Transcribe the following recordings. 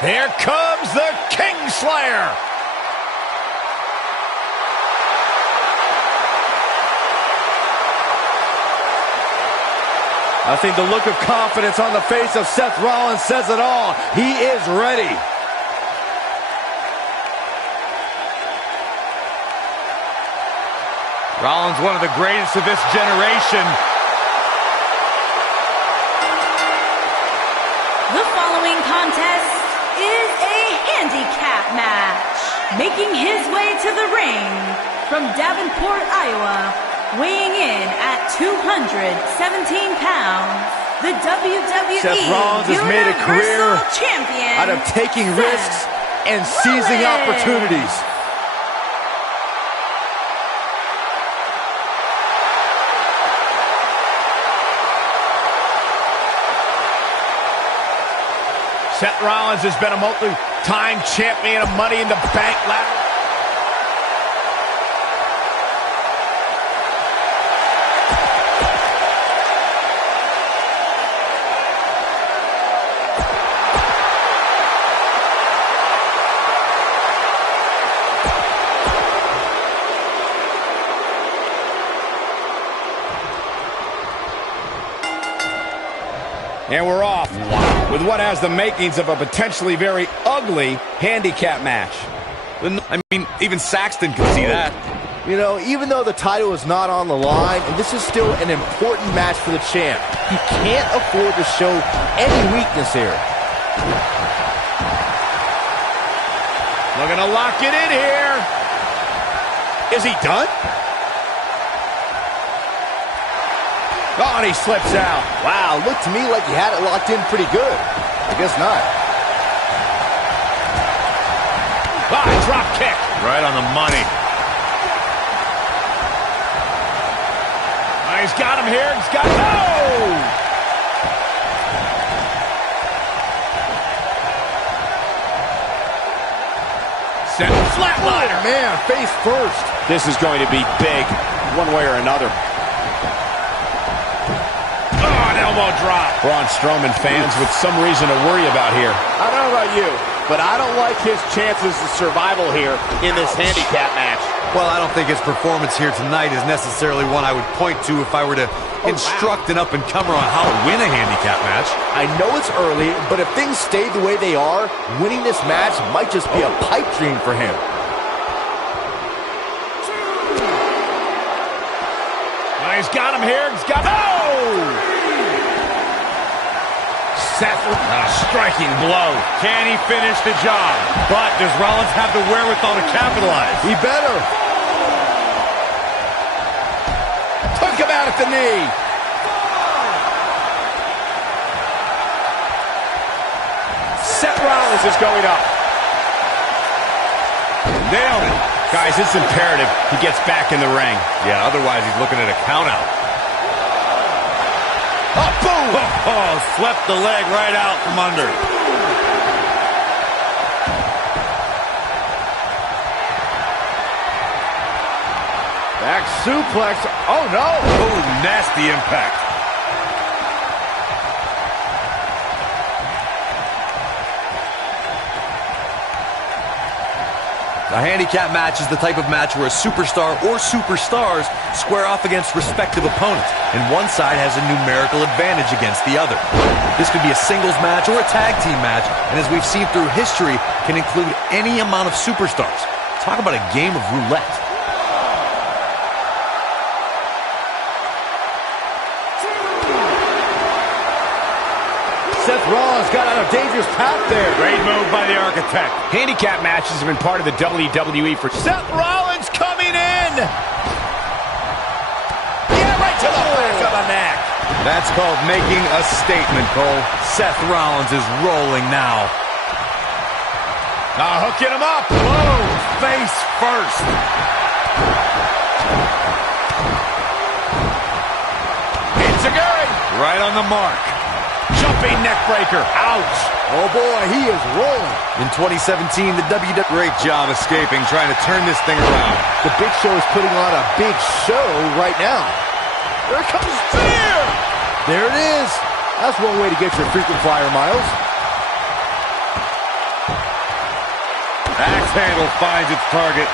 Here comes the Kingslayer. I think the look of confidence on the face of Seth Rollins says it all. He is ready. Rollins, one of the greatest of this generation. The following contest is a handicap match. Making his way to the ring from Davenport, Iowa, weighing in at 217 pounds, the WWE Seth Rollins has made a career Champion out of taking risks and seizing opportunities. Seth Rollins has been a multi-time champion of Money in the Bank ladder. And we're off with what has the makings of a potentially very ugly handicap match. I mean, even Saxton can see that. You know, even though the title is not on the line, and this is still an important match for the champ, he can't afford to show any weakness here. Looking to lock it in here. Is he done? Oh, and he slips out. Wow, looked to me like he had it locked in pretty good. I guess not. Ah, drop kick. Right on the money. Oh, he's got him here. He's got him. Oh! Send him flatliner. Oh, man, face first. This is going to be big, one way or another. Elbow drop. Braun Strowman fans with some reason to worry about here. I don't know about you, but I don't like his chances of survival here in this handicap match. Well, I don't think his performance here tonight is necessarily one I would point to if I were to instruct an up-and-comer on how to win a handicap match. I know it's early, but if things stay the way they are, winning this match might just be a pipe dream for him. Oh, he's got him here. He's got him. Oh! Seth, striking blow. Can he finish the job? But does Rollins have the wherewithal to capitalize? He better. Took him out at the knee. Seth Rollins is going up. Nailed it. Guys, it's imperative he gets back in the ring. Yeah, otherwise he's looking at a countout. Oh, boom! Oh, swept the leg right out from under. Back suplex. Oh, no. Oh, nasty impact. A handicap match is the type of match where a superstar or superstars square off against respective opponents, and one side has a numerical advantage against the other. This could be a singles match or a tag team match, and as we've seen through history, can include any amount of superstars. Talk about a game of roulette. Seth Rollins got on a dangerous path there. Great move by the Architect. Handicap matches have been part of the WWE for Seth Rollins coming in. Yeah, right to the back of the neck. That's called making a statement, Cole. Seth Rollins is rolling now. Hooking him up. Whoa, face first. Enziguri. Right on the mark. Jumping neck breaker. Ouch. Oh, boy, he is rolling. In 2017, the WWE... Great job escaping, trying to turn this thing around. The Big Show is putting on a big show right now. Here comes Spear. There it is. That's one way to get your frequent flyer miles. Axe handle finds its target.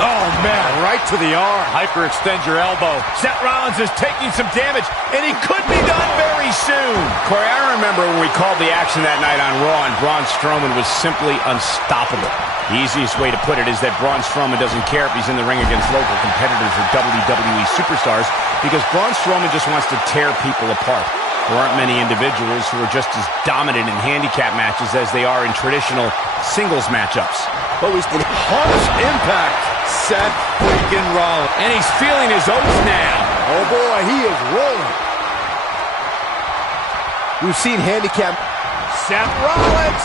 Oh, man, right to the arm. Hyperextend your elbow. Seth Rollins is taking some damage, and he could be done very soon. Corey, I remember when we called the action that night on Raw, and Braun Strowman was simply unstoppable. The easiest way to put it is that Braun Strowman doesn't care if he's in the ring against local competitors or WWE superstars, because Braun Strowman just wants to tear people apart. There aren't many individuals who are just as dominant in handicap matches as they are in traditional singles matchups. But he's in harsh impact. Seth freaking Rollins. And he's feeling his oats now. Oh boy, he is rolling. We've seen handicap. Seth Rollins.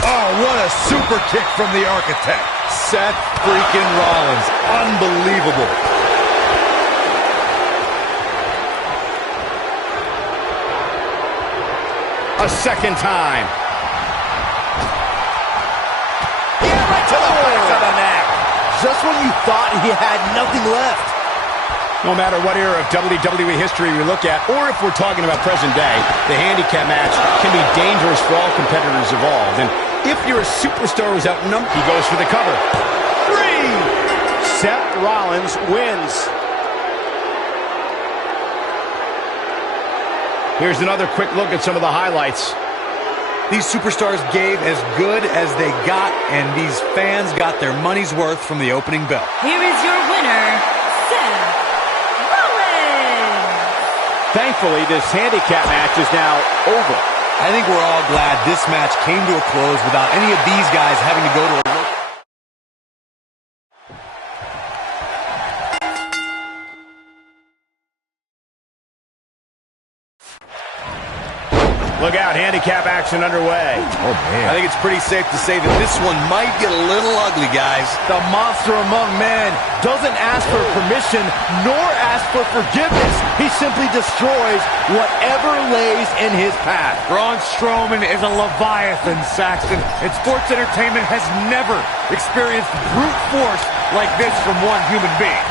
Oh, what a super kick from the Architect. Seth freaking Rollins. Unbelievable. A second time. Yeah, right to the back of the neck. Just when you thought he had nothing left. No matter what era of WWE history we look at, or if we're talking about present day, the handicap match can be dangerous for all competitors involved. And if you're a superstar who's outnumbered, he goes for the cover. 3. Seth Rollins wins. Here's another quick look at some of the highlights. These superstars gave as good as they got, and these fans got their money's worth from the opening bell. Here is your winner, Seth Rollins. Thankfully, this handicap match is now over. I think we're all glad this match came to a close without any of these guys having to go to a look. Look out, handicap action underway. Oh, man. I think it's pretty safe to say that this one might get a little ugly, guys. The monster among men doesn't ask for permission nor ask for forgiveness. He simply destroys whatever lays in his path. Braun Strowman is a Leviathan, Saxton, and sports entertainment has never experienced brute force like this from one human being.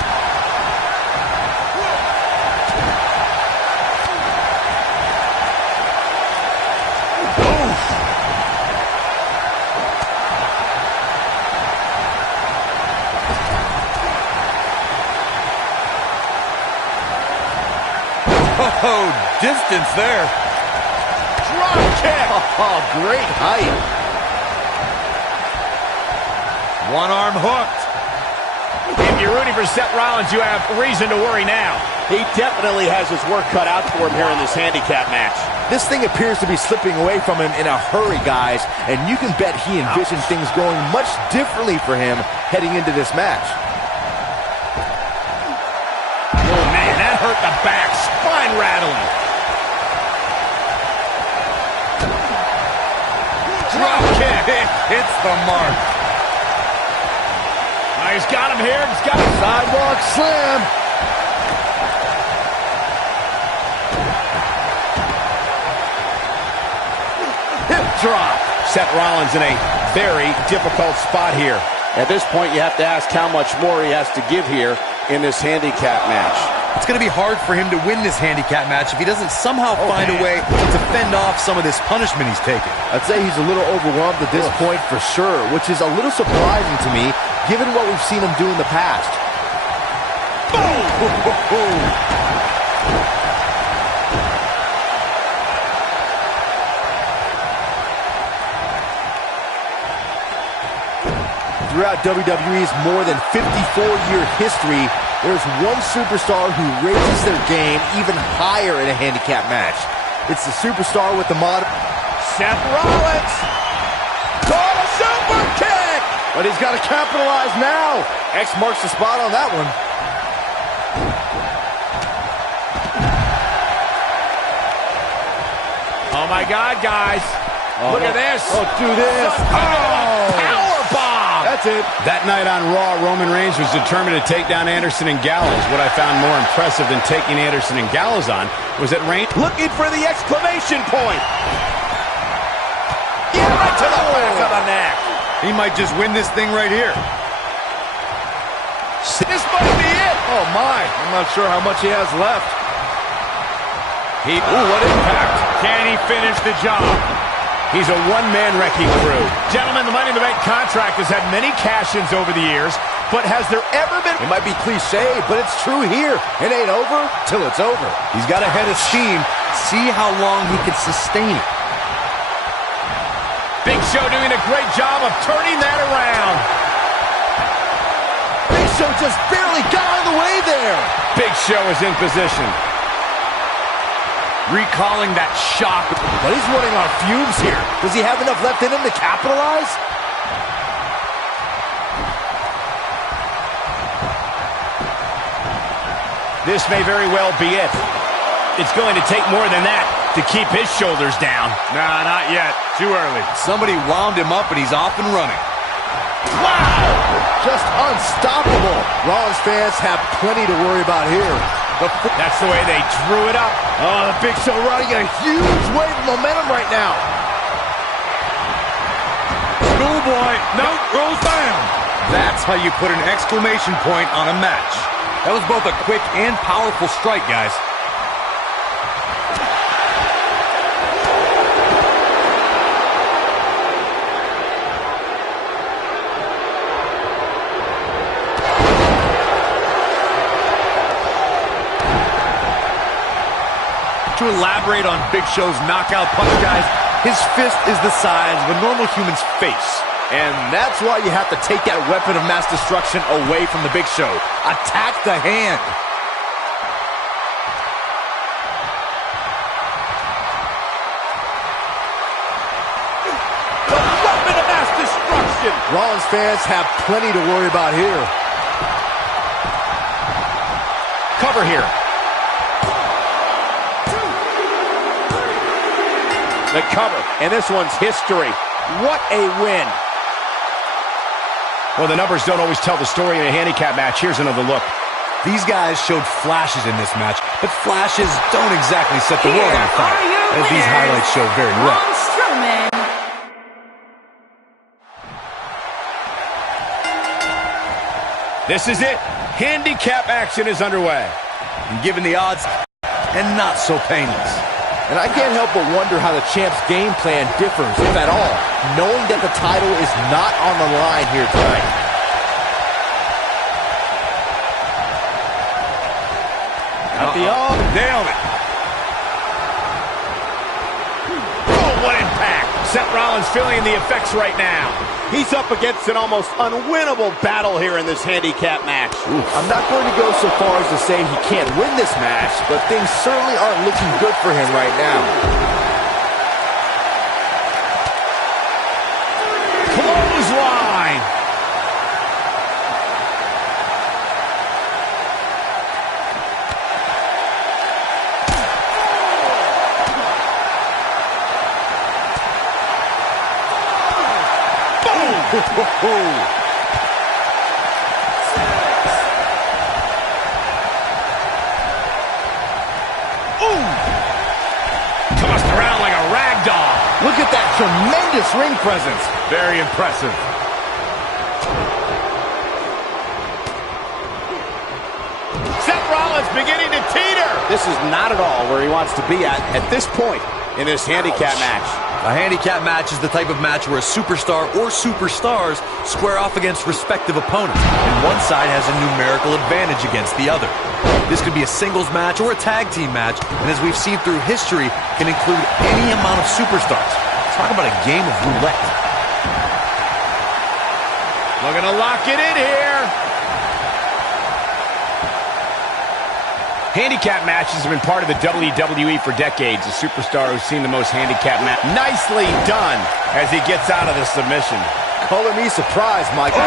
Oh, distance there. Drop kick. Oh, great height. One arm hooked. If you're rooting for Seth Rollins, you have reason to worry now. He definitely has his work cut out for him here in this handicap match. This thing appears to be slipping away from him in a hurry, guys, and you can bet he envisioned things going much differently for him heading into this match. Oh, man, that hurt the back. Spine rattling. Drop kick. Hits the mark. He's got him here. He's got him. Sidewalk slam. Hip drop. Seth Rollins in a very difficult spot here. At this point, you have to ask how much more he has to give here in this handicap match. It's going to be hard for him to win this handicap match if he doesn't somehow find a way to fend off some of this punishment he's taking. I'd say he's a little overwhelmed at this point for sure, which is a little surprising to me, given what we've seen him do in the past. Throughout WWE's more than 54-year history, there's one superstar who raises their game even higher in a handicap match. It's the superstar with the mod. Seth Rollins. Call a super kick. But he's got to capitalize now. X marks the spot on that one. Oh, my God, guys. Look at this. Oh, do this. Power bomb. That's it. That night on Raw, Roman Reigns was determined to take down Anderson and Gallows. What I found more impressive than taking Anderson and Gallows on was that Reigns looking for the exclamation point. Yeah, right to the back of the neck. He might just win this thing right here. This might be it. Oh, my. I'm not sure how much he has left. Ooh, what impact. Can he finish the job? He's a one-man wrecking crew. Gentlemen, the Money in the Bank contract has had many cash-ins over the years, but has there ever been... It might be cliche, but it's true here. It ain't over till it's over. He's got a head of steam. See how long he can sustain it. Big Show doing a great job of turning that around. Big Show just barely got out of the way there. Big Show is in position. Recalling that shock. But he's running on fumes here. Does he have enough left in him to capitalize? This may very well be it. It's going to take more than that to keep his shoulders down. Nah, not yet. Too early. Somebody wound him up and he's off and running. Wow! Just unstoppable. Rollins fans have plenty to worry about here. That's the way they drew it up. Oh, the Big Show riding a huge wave of momentum right now. Schoolboy, nope, rolls down. That's how you put an exclamation point on a match. That was both a quick and powerful strike, guys. To elaborate on Big Show's knockout punch, guys, his fist is the size of a normal human's face. And that's why you have to take that weapon of mass destruction away from the Big Show. Attack the hand. The weapon of mass destruction. Rollins fans have plenty to worry about here. Cover here. The cover, and this one's history. What a win. Well, the numbers don't always tell the story in a handicap match. Here's another look. These guys showed flashes in this match, but flashes don't exactly set the world on fire, as these highlights show very well. Braun Strowman. This is it. Handicap action is underway. And given the odds, and not so painless. And I can't help but wonder how the champ's game plan differs, if at all, knowing that the title is not on the line here tonight. Got the arm. Nailed it. Oh, what impact. Seth Rollins feeling the effects right now. He's up against an almost unwinnable battle here in this handicap match. I'm not going to go so far as to say he can't win this match, but things certainly aren't looking good for him right now. Clothesline. Tossed around like a rag doll. Look at that tremendous ring presence. Very impressive. Seth Rollins beginning to teeter. This is not at all where he wants to be at this point in this handicap match. A handicap match is the type of match where a superstar or superstars square off against respective opponents, and one side has a numerical advantage against the other. This could be a singles match or a tag team match, and as we've seen through history, can include any amount of superstars. Talk about a game of roulette. Looking to lock it in here. Handicap matches have been part of the WWE for decades. A superstar who's seen the most handicap match. Nicely done. As he gets out of the submission. Color me surprised, Michael.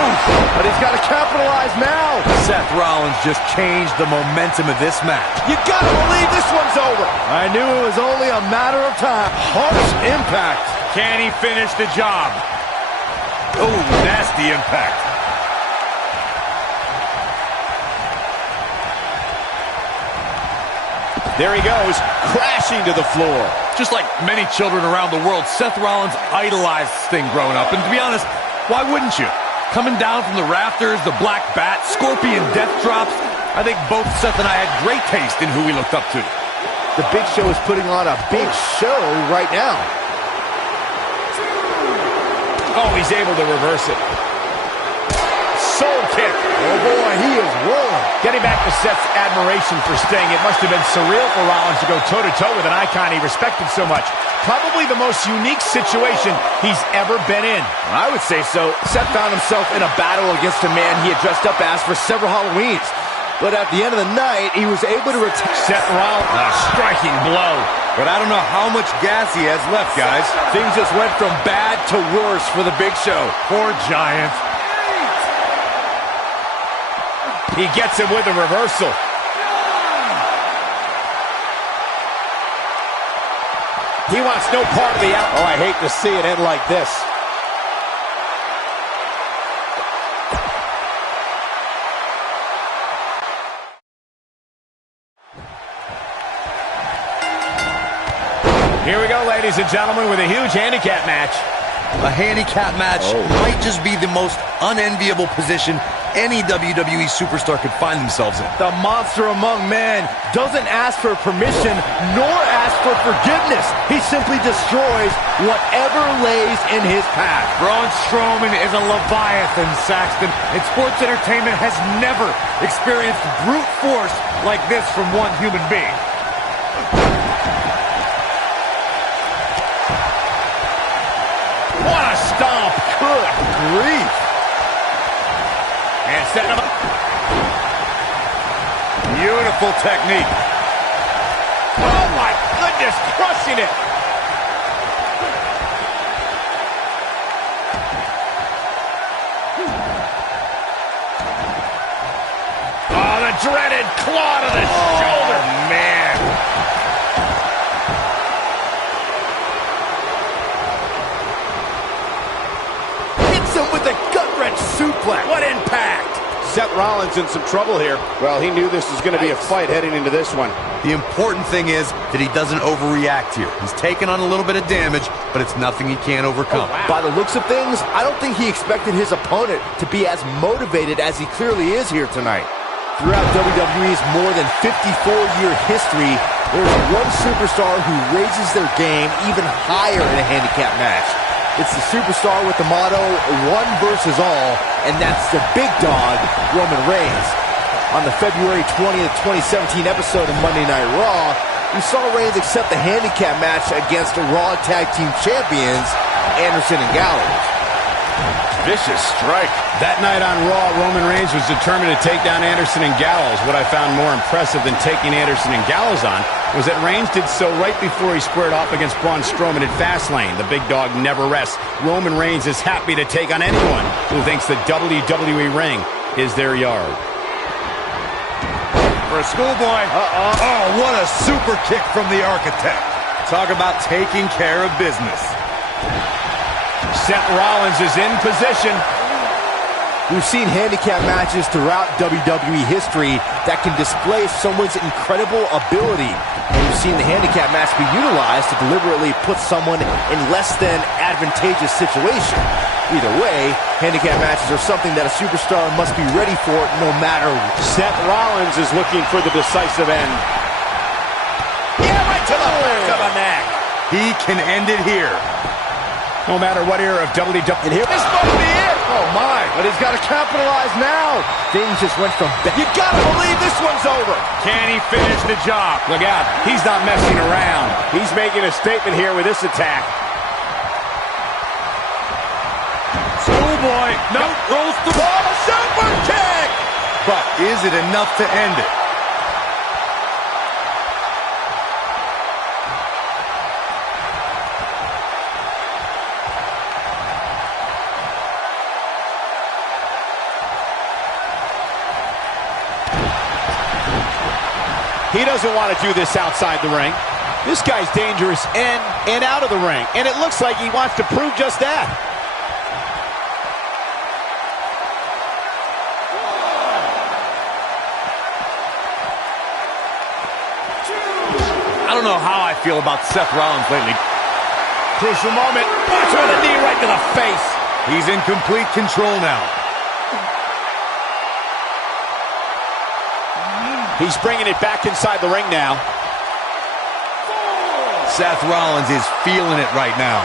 But he's got to capitalize now. Seth Rollins just changed the momentum of this match. You got to believe this one's over. I knew it was only a matter of time. Harsh impact. Can he finish the job? Oh, nasty impact. There he goes, crashing to the floor. Just like many children around the world, Seth Rollins idolized Sting growing up. And to be honest, why wouldn't you? Coming down from the rafters, the black bat, scorpion death drops. I think both Seth and I had great taste in who we looked up to. The Big Show is putting on a big show right now. Oh, he's able to reverse it. Soul kick. Oh, boy, he is rolling. Getting back to Seth's admiration for Sting, it must have been surreal for Rollins to go toe-to-toe with an icon he respected so much. Probably the most unique situation he's ever been in. I would say so. Seth found himself in a battle against a man he had dressed up as for several Halloweens. But at the end of the night, he was able to retire. Seth Rollins, a striking blow. But I don't know how much gas he has left, guys. Things just went from bad to worse for the Big Show. Poor Giant. He gets him with a reversal. He wants no part of the out. Oh, I hate to see it end like this. Here we go, ladies and gentlemen, with a huge handicap match. A handicap match might just be the most unenviable position any WWE superstar could find themselves in. The monster among men doesn't ask for permission nor ask for forgiveness. He simply destroys whatever lays in his path. Braun Strowman is a Leviathan, Saxton, and sports entertainment has never experienced brute force like this from one human being. What a stomp. Good grief. And setting him up. Beautiful technique. Oh, my goodness, crushing it. Oh, the dreaded claw to the shoulder. Man. Hits him with a gut-wrench suplex. What impact. Seth Rollins in some trouble here. Well, he knew this was going to be a fight heading into this one. The important thing is that he doesn't overreact here. He's taken on a little bit of damage, but it's nothing he can't overcome. By the looks of things, I don't think he expected his opponent to be as motivated as he clearly is here tonight. Throughout WWE's more than 54-year history, there's one superstar who raises their game even higher in a handicap match. It's the superstar with the motto, one versus all, and that's the big dog, Roman Reigns. On the February 20th, 2017 episode of Monday Night Raw, we saw Reigns accept the handicap match against Raw Tag Team Champions, Anderson and Gallows. Vicious strike. That night on Raw, Roman Reigns was determined to take down Anderson and Gallows. What I found more impressive than taking Anderson and Gallows on was that Reigns did so right before he squared off against Braun Strowman at Fastlane. The big dog never rests. Roman Reigns is happy to take on anyone who thinks the WWE ring is their yard. For a schoolboy. Oh, what a super kick from the Architect. Talk about taking care of business. Seth Rollins is in position. We've seen handicap matches throughout WWE history that can display someone's incredible ability. And we've seen the handicap match be utilized to deliberately put someone in less than advantageous situation. Either way, handicap matches are something that a superstar must be ready for no matter what. Seth Rollins is looking for the decisive end. Yeah, right to the back of the neck. He can end it here. No matter what era of WWE. And here, this might be it. Oh, my. But he's got to capitalize now. Things just went from bad. You got to believe this one's over. Can he finish the job? Look out. He's not messing around. He's making a statement here with this attack. Schoolboy. No. Rolls the ball. Super kick. But is it enough to end it? He doesn't want to do this outside the ring. This guy's dangerous in and out of the ring, and it looks like he wants to prove just that. I don't know how I feel about Seth Rollins lately. Crucial moment. Watch with a knee right to the face. He's in complete control now. He's bringing it back inside the ring now. Seth Rollins is feeling it right now.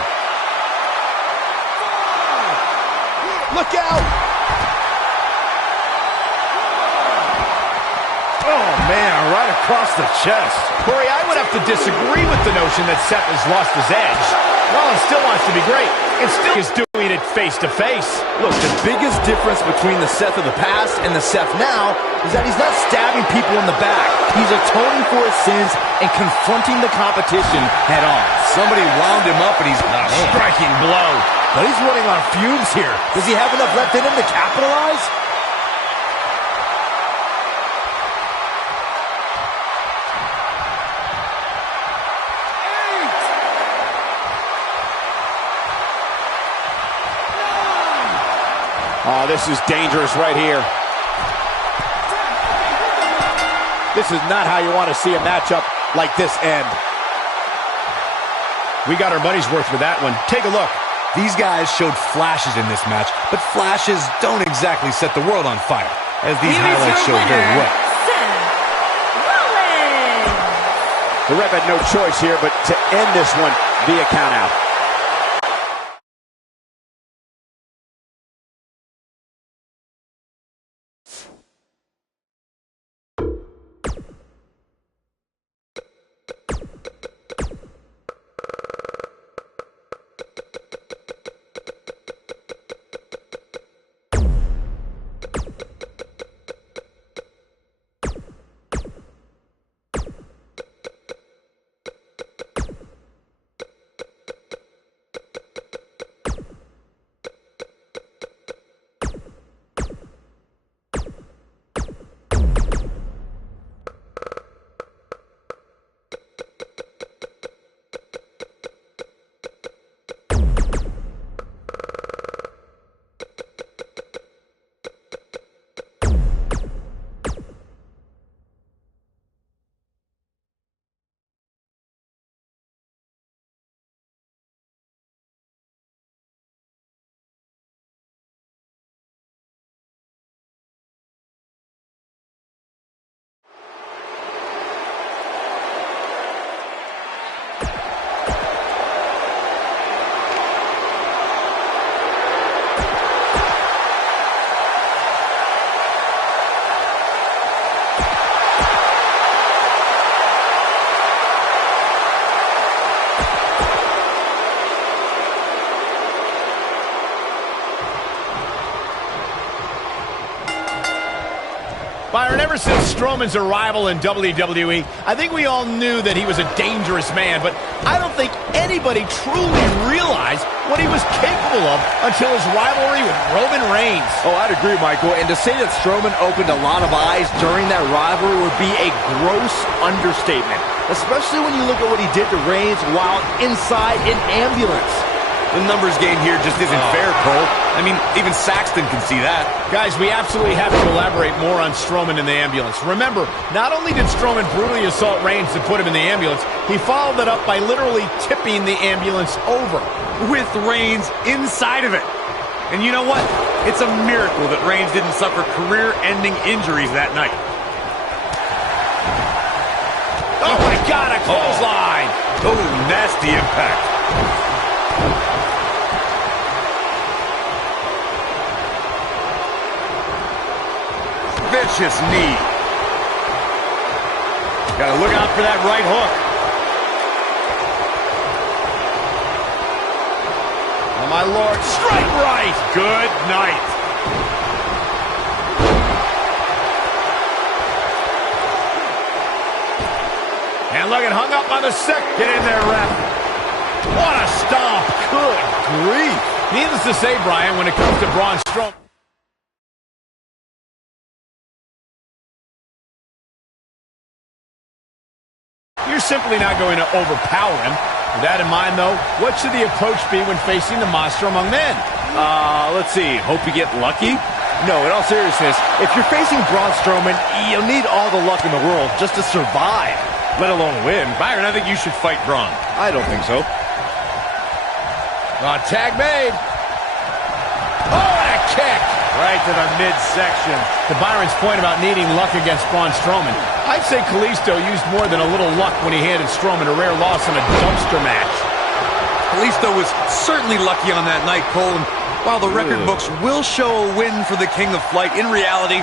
Look out! Oh, man, right across the chest. Corey, I would have to disagree with the notion that Seth has lost his edge. Rollins still wants to be great, and still is doing it face-to-face. Look, the biggest difference between the Seth of the past and the Seth now is that he's not stabbing people in the back. He's atoning for his sins and confronting the competition head-on. Somebody wound him up, and he's Striking blow. But he's running on fumes here. Does he have enough left in him to capitalize? Oh, this is dangerous right here. This is not how you want to see a matchup like this end. We got our money's worth with that one. Take a look. These guys showed flashes in this match, but flashes don't exactly set the world on fire, as these highlights show very well. Seth Rollins. The ref had no choice here but to end this one via countout. Byron, ever since Strowman's arrival in WWE, I think we all knew that he was a dangerous man, but I don't think anybody truly realized what he was capable of until his rivalry with Roman Reigns. Oh, I'd agree, Michael. And to say that Strowman opened a lot of eyes during that rivalry would be a gross understatement, especially when you look at what he did to Reigns while inside an ambulance. The numbers game here just isn't fair, Cole. I mean, even Saxton can see that. Guys, we absolutely have to elaborate more on Strowman in the ambulance. Remember, not only did Strowman brutally assault Reigns to put him in the ambulance, he followed it up by literally tipping the ambulance over. With Reigns inside of it. And you know what? It's a miracle that Reigns didn't suffer career-ending injuries that night. Oh, my God, a clothesline! Oh, nasty impact. Vicious knee. Gotta look out for that right hook. Oh, my Lord. Strike right. Good night. And look, it hung up on the sick. Get in there, ref. What a stomp. Good grief. Needless to say, Brian, when it comes to Braun Strowman, you're simply not going to overpower him. With that in mind, though, what should the approach be when facing the monster among men? Let's see. Hope you get lucky? No, in all seriousness, if you're facing Braun Strowman, you'll need all the luck in the world just to survive, let alone win. Byron, I think you should fight Braun. I don't think so. Tag made. Oh, and a kick. Right to the midsection. To Byron's point about needing luck against Braun Strowman, I'd say Kalisto used more than a little luck when he handed Strowman a rare loss in a dumpster match. Kalisto was certainly lucky on that night, Cole, and While the record books will show a win for the King of Flight, in reality,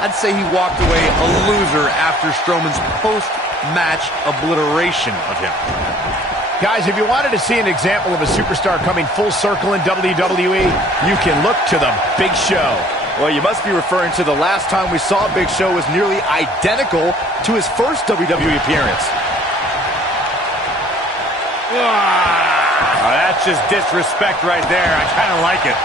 I'd say he walked away a loser after Strowman's post-match obliteration of him. Guys, if you wanted to see an example of a superstar coming full circle in WWE, you can look to the Big Show. Well, you must be referring to the last time we saw Big Show was nearly identical to his first WWE appearance. Oh, that's just disrespect right there. I kind of like it.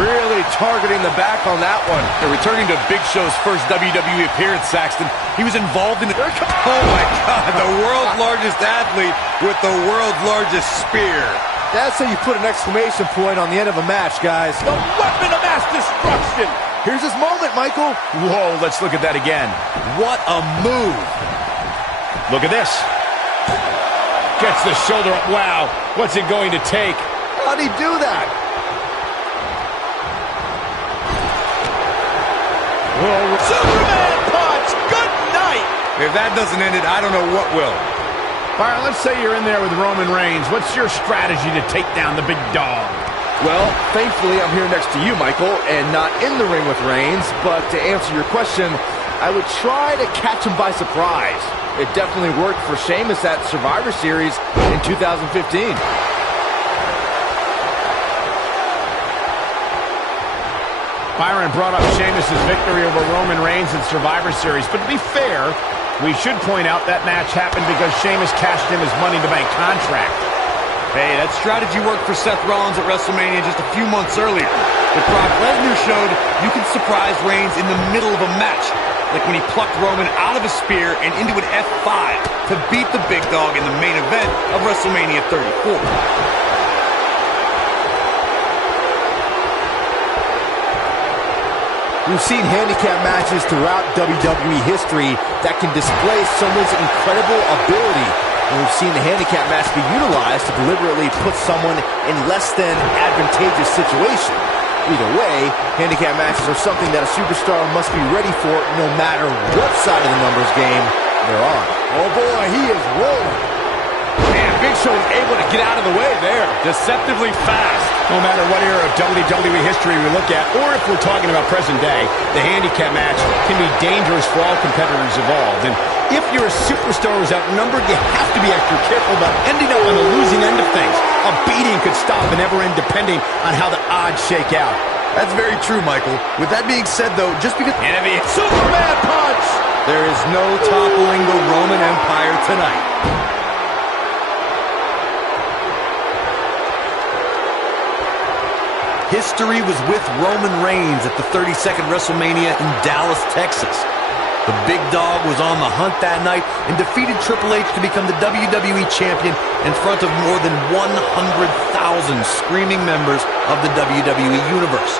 Really targeting the back on that one. Returning to Big Show's first WWE appearance, Saxton, he was involved in the... Oh my God, the world's largest athlete with the world's largest spear. That's how you put an exclamation point on the end of a match, guys. The weapon of mass destruction. Here's his moment, Michael. Whoa, let's look at that again. What a move. Look at this. Gets the shoulder up. Wow, what's it going to take? How'd he do that? Whoa. Superman punch. Good night. If that doesn't end it, I don't know what will. Byron, let's say you're in there with Roman Reigns. What's your strategy to take down the big dog? Well, thankfully, I'm here next to you, Michael, and not in the ring with Reigns. But to answer your question, I would try to catch him by surprise. It definitely worked for Sheamus at Survivor Series in 2015. Byron brought up Sheamus' victory over Roman Reigns in Survivor Series. But to be fair, we should point out that match happened because Sheamus cashed in his Money in the Bank contract. Hey, that strategy worked for Seth Rollins at WrestleMania just a few months earlier. But Brock Lesnar showed you can surprise Reigns in the middle of a match, like when he plucked Roman out of a spear and into an F5 to beat the big dog in the main event of WrestleMania 34. We've seen handicap matches throughout WWE history that can display someone's incredible ability. And we've seen the handicap match be utilized to deliberately put someone in less than advantageous situation. Either way, handicap matches are something that a superstar must be ready for no matter what side of the numbers game they're on. Oh boy, he is rolling. Man, Big Show is able to get out of the way there. Deceptively fast. No matter what era of WWE history we look at, or if we're talking about present day, the handicap match can be dangerous for all competitors involved. And if you're a superstar who's outnumbered, you have to be extra careful about ending up on the losing end of things. A beating could stop and never end depending on how the odds shake out. That's very true, Michael. With that being said, though, just because... Enemy. Superman punch! There is no toppling the Roman Empire tonight. History was with Roman Reigns at the 32nd WrestleMania in Dallas, Texas. The big dog was on the hunt that night and defeated Triple H to become the WWE Champion in front of more than 100,000 screaming members of the WWE Universe.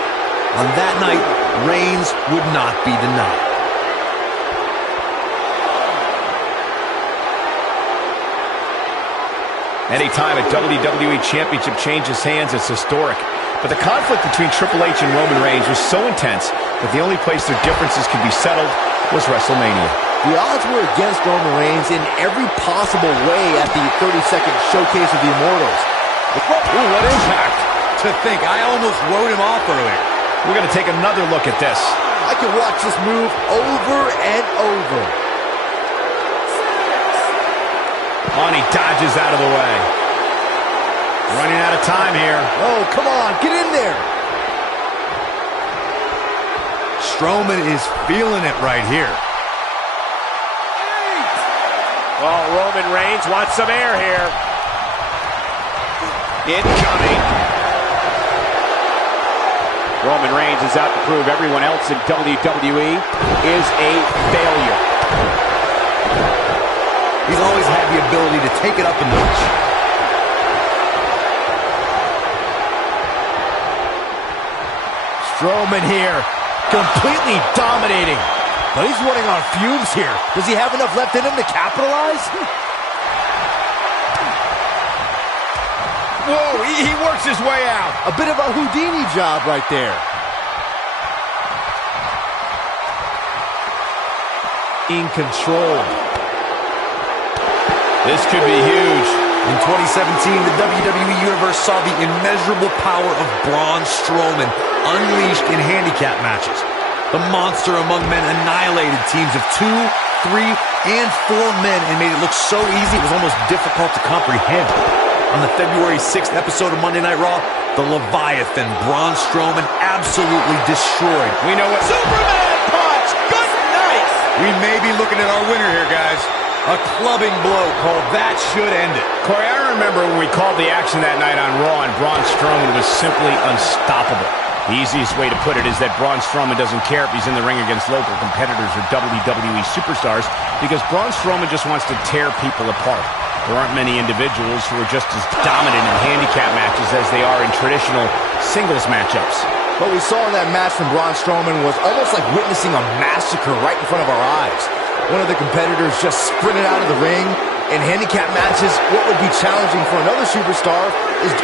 On that night, Reigns would not be denied. Anytime a WWE Championship changes hands, it's historic. But the conflict between Triple H and Roman Reigns was so intense that the only place their differences could be settled was WrestleMania. The odds were against Roman Reigns in every possible way at the 32nd Showcase of the Immortals. Ooh, what impact! To think, I almost wrote him off earlier. We're going to take another look at this. I could watch this move over and over. On, he dodges out of the way. Running out of time here. Oh, come on, get in there. Strowman is feeling it right here. Oh, Roman Reigns wants some air here. Incoming. Roman Reigns is out to prove everyone else in WWE is a failure. He's always had the ability to take it up a notch. Strowman here, completely dominating. But he's running on fumes here. Does he have enough left in him to capitalize? Whoa, he works his way out. A bit of a Houdini job right there. In control. This could be huge. In 2017, the WWE Universe saw the immeasurable power of Braun Strowman unleashed in handicap matches. The monster among men annihilated teams of 2, 3, and 4 men and made it look so easy it was almost difficult to comprehend. On the February 6th episode of Monday Night Raw, the Leviathan Braun Strowman absolutely destroyed. We know what... Superman punch! Good night! We may be looking at our winner here, guys. A clubbing blow called That Should End It. Corey, I remember when we called the action that night on Raw and Braun Strowman was simply unstoppable. The easiest way to put it is that Braun Strowman doesn't care if he's in the ring against local competitors or WWE superstars because Braun Strowman just wants to tear people apart. There aren't many individuals who are just as dominant in handicap matches as they are in traditional singles matchups. What we saw in that match from Braun Strowman was almost like witnessing a massacre right in front of our eyes. One of the competitors just sprinted out of the ring. In handicap matches, what would be challenging for another superstar is...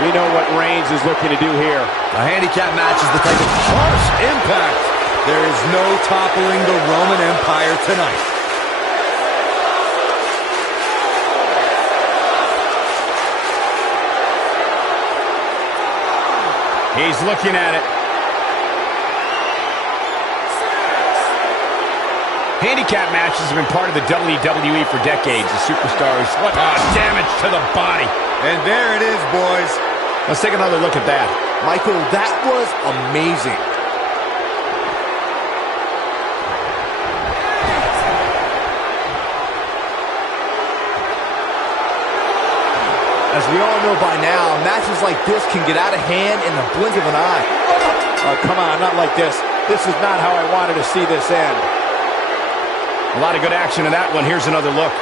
We know what Reigns is looking to do here. A handicap match is the type of harsh impact. There is no toppling the Roman Empire tonight. He's looking at it. Handicap matches have been part of the WWE for decades. The superstars, what damage to the body. And there it is, boys. Let's take another look at that. Michael, that was amazing. As we all know by now, matches like this can get out of hand in the blink of an eye. Oh, come on, not like this. This is not how I wanted to see this end. A lot of good action in that one. Here's another look.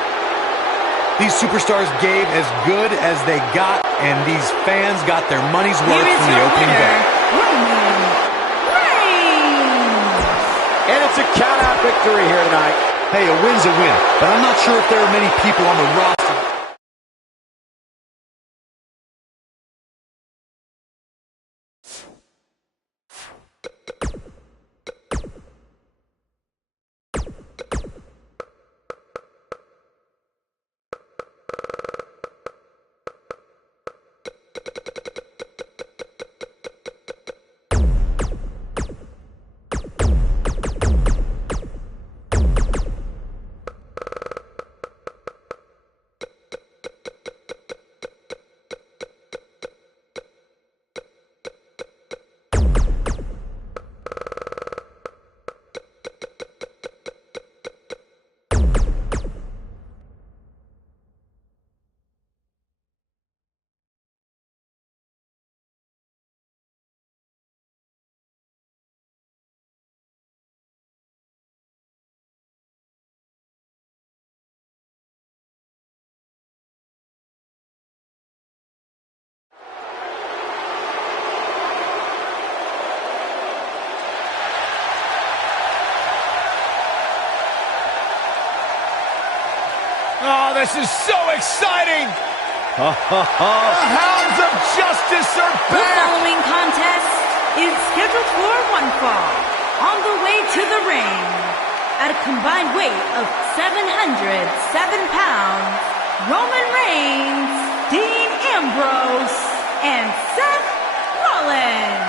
These superstars gave as good as they got, and these fans got their money's worth from the opening bell. Roman Reigns. And it's a count-out victory here tonight. Hey, a win's a win, but I'm not sure if there are many people on the roster. Oh, this is so exciting! The hounds of justice are The back! following contest is scheduled for one fall. On the way to the ring, at a combined weight of 707 pounds, Roman Reigns, Dean Ambrose, and Seth Rollins.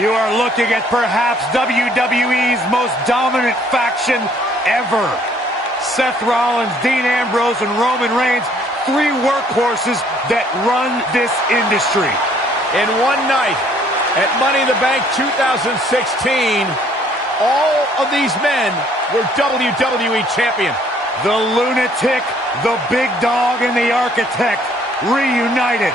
You are looking at perhaps WWE's most dominant faction ever. Seth Rollins, Dean Ambrose, and Roman Reigns, 3 workhorses that run this industry. In one night, at Money in the Bank 2016, all of these men were WWE champions. The Lunatic, the Big Dog, and the Architect reunited.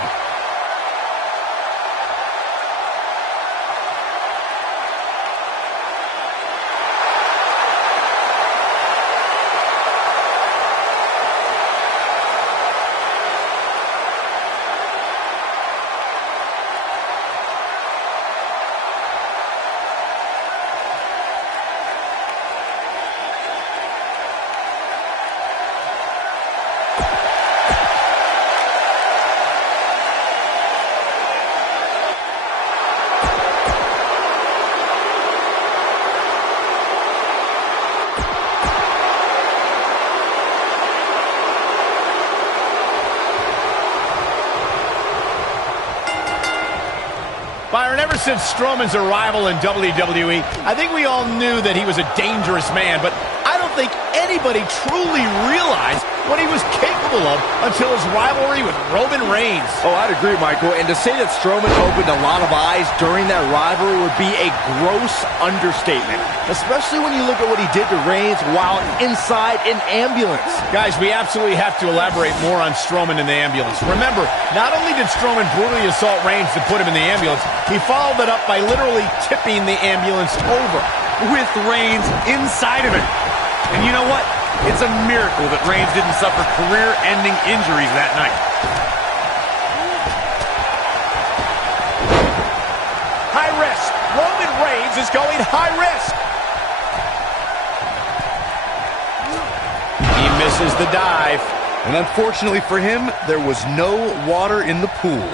Byron, ever since Strowman's arrival in WWE, I think we all knew that he was a dangerous man, but I don't think anybody truly realized what he was capable of until his rivalry with Roman Reigns. Oh, I'd agree, Michael. And to say that Strowman opened a lot of eyes during that rivalry would be a gross understatement, especially when you look at what he did to Reigns while inside an ambulance. Guys, we absolutely have to elaborate more on Strowman in the ambulance. Remember, not only did Strowman brutally assault Reigns to put him in the ambulance, he followed it up by literally tipping the ambulance over. With Reigns inside of it. And you know what? It's a miracle that Reigns didn't suffer career-ending injuries that night. High risk. Roman Reigns is going high risk. He misses the dive. And unfortunately for him, there was no water in the pool.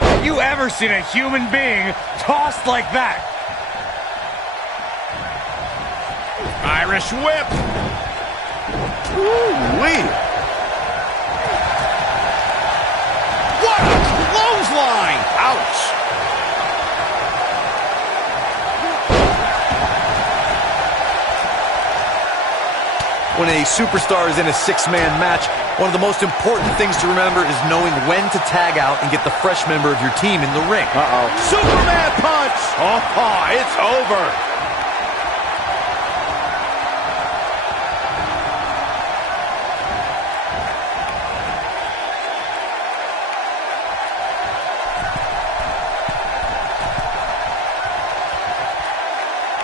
Have you ever seen a human being tossed like that? Irish whip. Ooh-wee. What a clothesline. Ouch. When a superstar is in a six-man match, one of the most important things to remember is knowing when to tag out and get the fresh member of your team in the ring. Superman punch. Oh, it's over.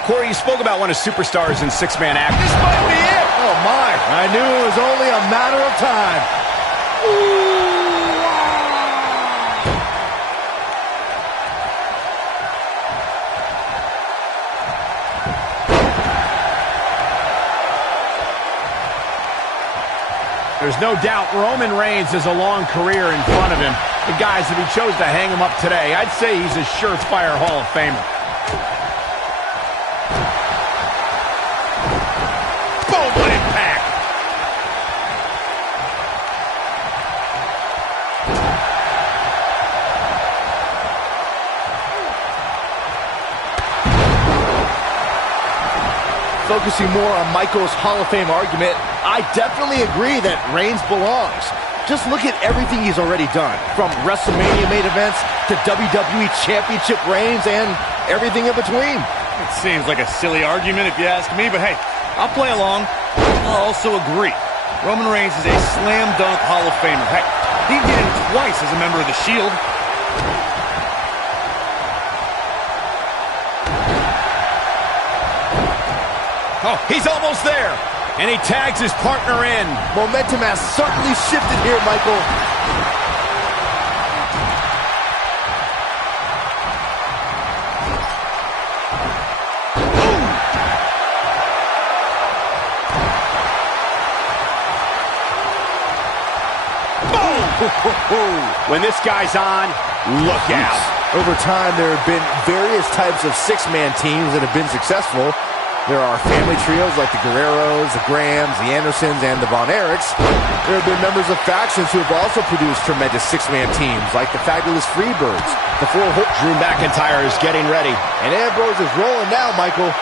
Corey, you spoke about one of superstars in six-man act. This might be it. Oh, my. I knew it was only a matter of time. There's no doubt Roman Reigns has a long career in front of him. But guys, if he chose to hang him up today, I'd say he's a surefire Hall of Famer. Boom, what impact! Focusing more on Michael's Hall of Fame argument, I definitely agree that Reigns belongs. Just look at everything he's already done, from WrestleMania main events to WWE Championship reigns and everything in between. It seems like a silly argument if you ask me, but hey, I'll play along. I'll also agree. Roman Reigns is a slam dunk Hall of Famer. Heck, he did it twice as a member of the Shield. Oh, he's almost there. And he tags his partner in. Momentum has certainly shifted here, Michael. When this guy's on, look out. Over time, there have been various types of six-man teams that have been successful. There are family trios like the Guerreros, the Grahams, the Andersons, and the Von Erichs. There have been members of factions who have also produced tremendous six-man teams like the Fabulous Freebirds, the Four Horsemen. Drew McIntyre is getting ready. And Ambrose is rolling now, Michael.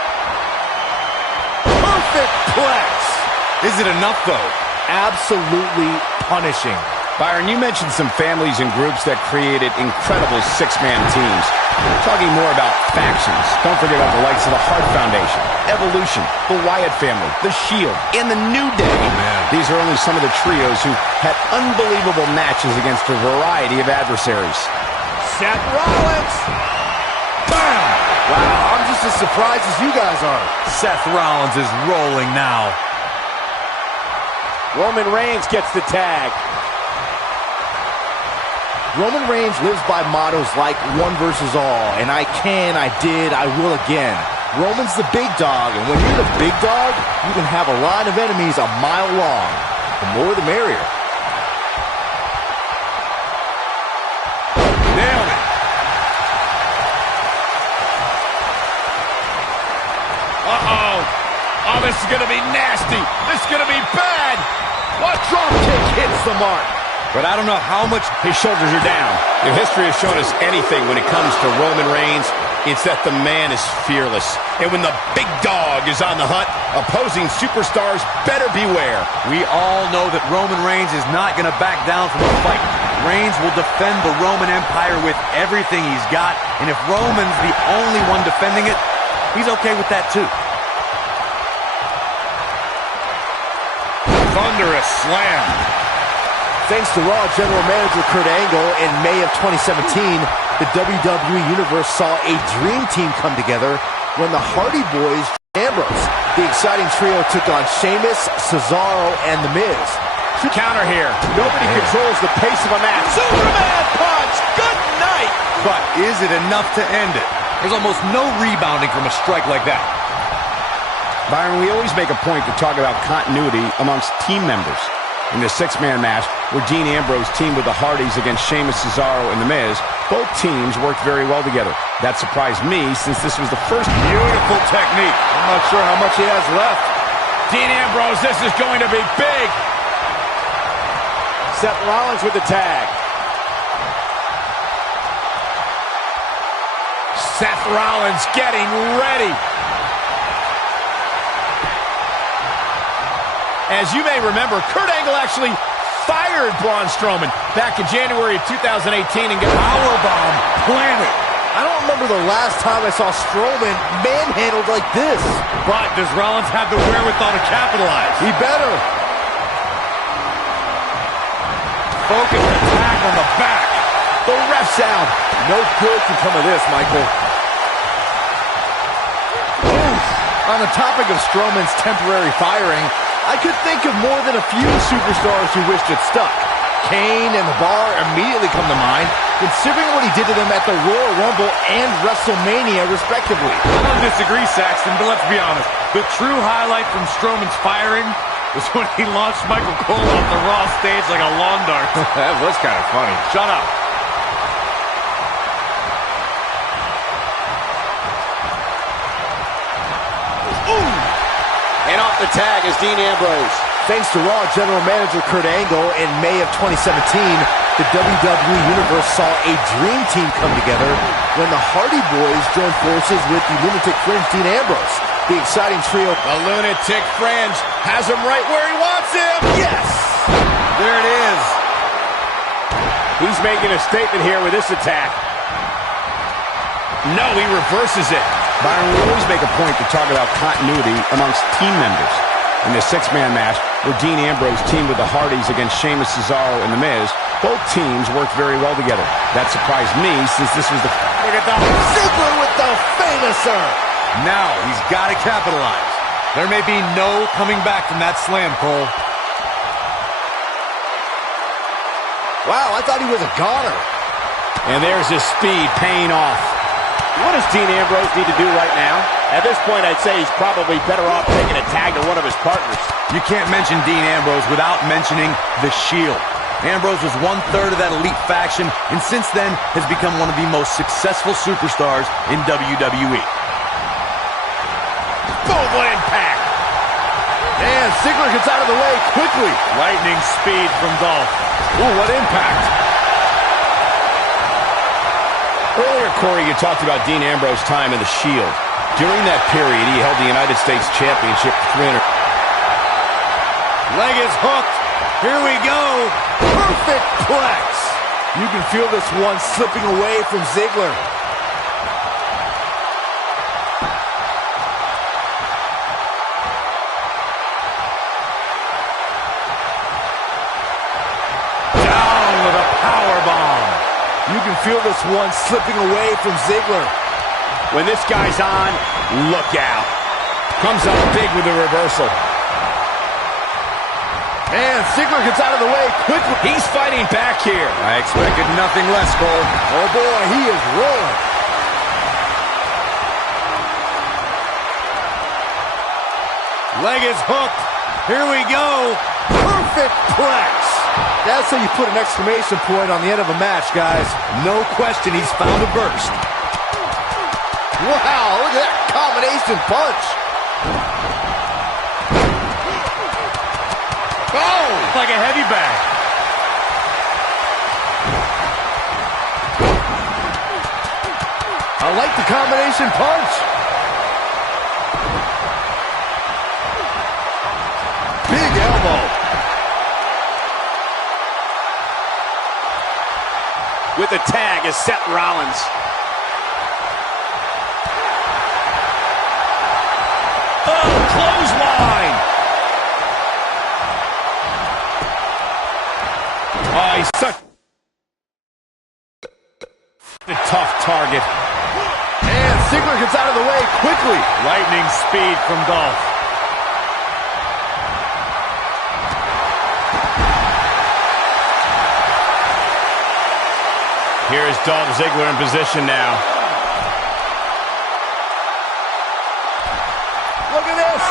Perfect plex. Is it enough, though? Absolutely punishing. Byron, you mentioned some families and groups that created incredible six-man teams. We're talking more about factions. Don't forget about the likes of the Hart Foundation, Evolution, the Wyatt family, the Shield, and the New Day. These are only some of the trios who had unbelievable matches against a variety of adversaries. Seth Rollins. Bam! Wow, I'm just as surprised as you guys are. Seth Rollins is rolling now. Roman Reigns gets the tag. Roman Reigns lives by mottos like one versus all, and I can, I did, I will again. Roman's the big dog, and when you're the big dog, you can have a line of enemies a mile long. The more the merrier. Nailed it. Uh-oh. Oh, this is going to be nasty. This is going to be bad. What Drop kick hits the mark. but I don't know how much... His shoulders are down. If history has shown us anything when it comes to Roman Reigns, it's that the man is fearless. And when the big dog is on the hunt, opposing superstars better beware. We all know that Roman Reigns is not going to back down from a fight. Reigns will defend the Roman Empire with everything he's got, and if Roman's the only one defending it, he's okay with that too. Thunderous slam. Thanks to Raw General Manager Kurt Angle, in May of 2017, the WWE Universe saw a dream team come together when the Hardy Boys, Ambrose. The exciting trio took on Sheamus, Cesaro, and The Miz. Counter here. Nobody controls the pace of a match. Superman punch! Good night! But is it enough to end it? There's almost no rebounding from a strike like that. Byron, we always make a point to talk about continuity amongst team members. In the six-man match, where Dean Ambrose teamed with the Hardys against Sheamus, Cesaro, and The Miz, both teams worked very well together. That surprised me, since this was the first... Beautiful technique. I'm not sure how much he has left. Dean Ambrose, this is going to be big! Seth Rollins with the tag. Seth Rollins getting ready. As you may remember, Kurt Angle actually fired Braun Strowman back in January of 2018 and got powerbomb planted. I don't remember the last time I saw Strowman manhandled like this. But does Rollins have the wherewithal to capitalize? He better. Focused attack on the back. The ref's out. No good can come of this, Michael. Oof. On the topic of Strowman's temporary firing, I could think of more than a few superstars who wished it stuck. Kane and The Bar immediately come to mind, considering what he did to them at the Royal Rumble and WrestleMania, respectively. I don't disagree, Saxton, but let's be honest. The true highlight from Strowman's firing was when he launched Michael Cole off the Raw stage like a lawn dart. That was kind of funny. Shut up. And off the tag is Dean Ambrose. Thanks to Raw General Manager Kurt Angle, in May of 2017, the WWE Universe saw a dream team come together when the Hardy Boys joined forces with the Lunatic Fringe Dean Ambrose. The exciting trio... The Lunatic Fringe has him right where he wants him. Yes! There it is. He's making a statement here with this attack. No, he reverses it. Byron, we always make a point to talk about continuity amongst team members. In the six-man match, where Dean Ambrose teamed with the Hardys against Sheamus, Cesaro, and The Miz, both teams worked very well together. That surprised me, since this was the... Look at that. Ziggler with the finisher. Now he's got to capitalize. There may be no coming back from that slam, Cole. Wow, I thought he was a goner. And there's his speed paying off. What does Dean Ambrose need to do right now? At this point, I'd say he's probably better off taking a tag to one of his partners. You can't mention Dean Ambrose without mentioning The Shield. Ambrose was one-third of that elite faction, and since then has become one of the most successful superstars in WWE. Boom, what impact! And Ziggler gets out of the way quickly. Lightning speed from Dolph. Ooh, what impact! Earlier, Corey, you talked about Dean Ambrose's time in The Shield. During that period, he held the United States Championship 300. Leg is hooked. Here we go. Perfect plex. You can feel this one slipping away from Ziggler. Down with a powerbomb. You can feel this one slipping away from Ziggler. When this guy's on, look out. Comes up big with the reversal. And Ziggler gets out of the way quickly. He's fighting back here. I expected nothing less, Cole. Oh boy, he is rolling. Leg is hooked. Here we go. Perfect plex. That's how you put an exclamation point on the end of a match, guys. No question he's found a burst. Wow, look at that combination punch. Oh, like a heavy bag. with the combination punch. Big elbow. With the tag is Seth Rollins. Oh, clothesline. Oh, he's such a tough target. And Ziggler gets out of the way quickly. Lightning speed from Dolph. Here's Dolph Ziggler in position now. Look at this.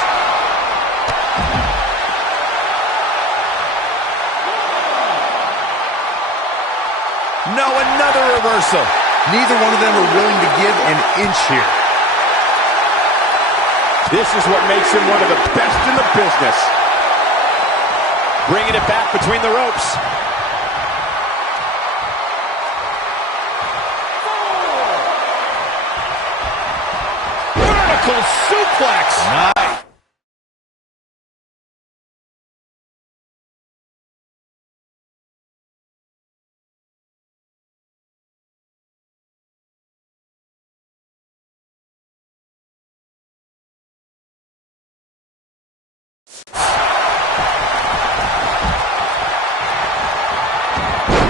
No, another reversal. Neither one of them are willing to give an inch here. This is what makes him one of the best in the business. Bringing it back between the ropes. Vertical suplex. Nice.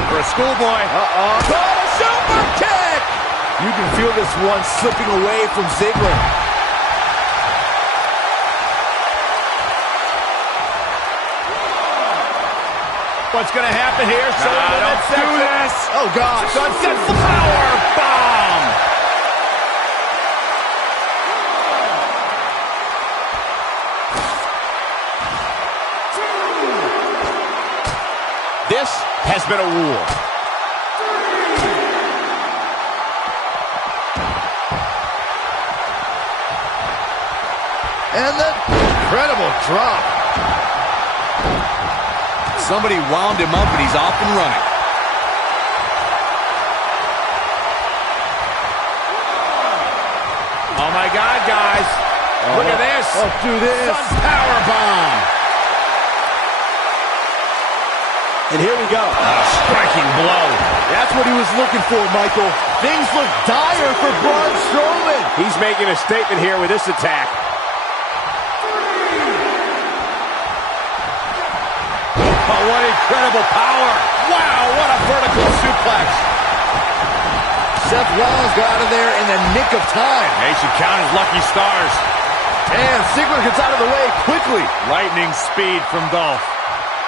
For a schoolboy. Oh, a super kick! You can feel this one slipping away from Ziggler. What's going to happen here? Don't do this. Oh, gosh. Sunset power bomb. This has been a rule. And the incredible drop. Somebody wound him up and he's off and running. Oh, my God, guys. Look at this. Oh, do this. Sun power bomb. And here we go. A striking blow. That's what he was looking for, Michael. Things look dire for Braun Strowman. He's making a statement here with this attack. Oh, what incredible power. Wow, what a vertical suplex. Seth Rollins got out of there in the nick of time. They should count his lucky stars. And Ziggler gets out of the way quickly. Lightning speed from Dolph.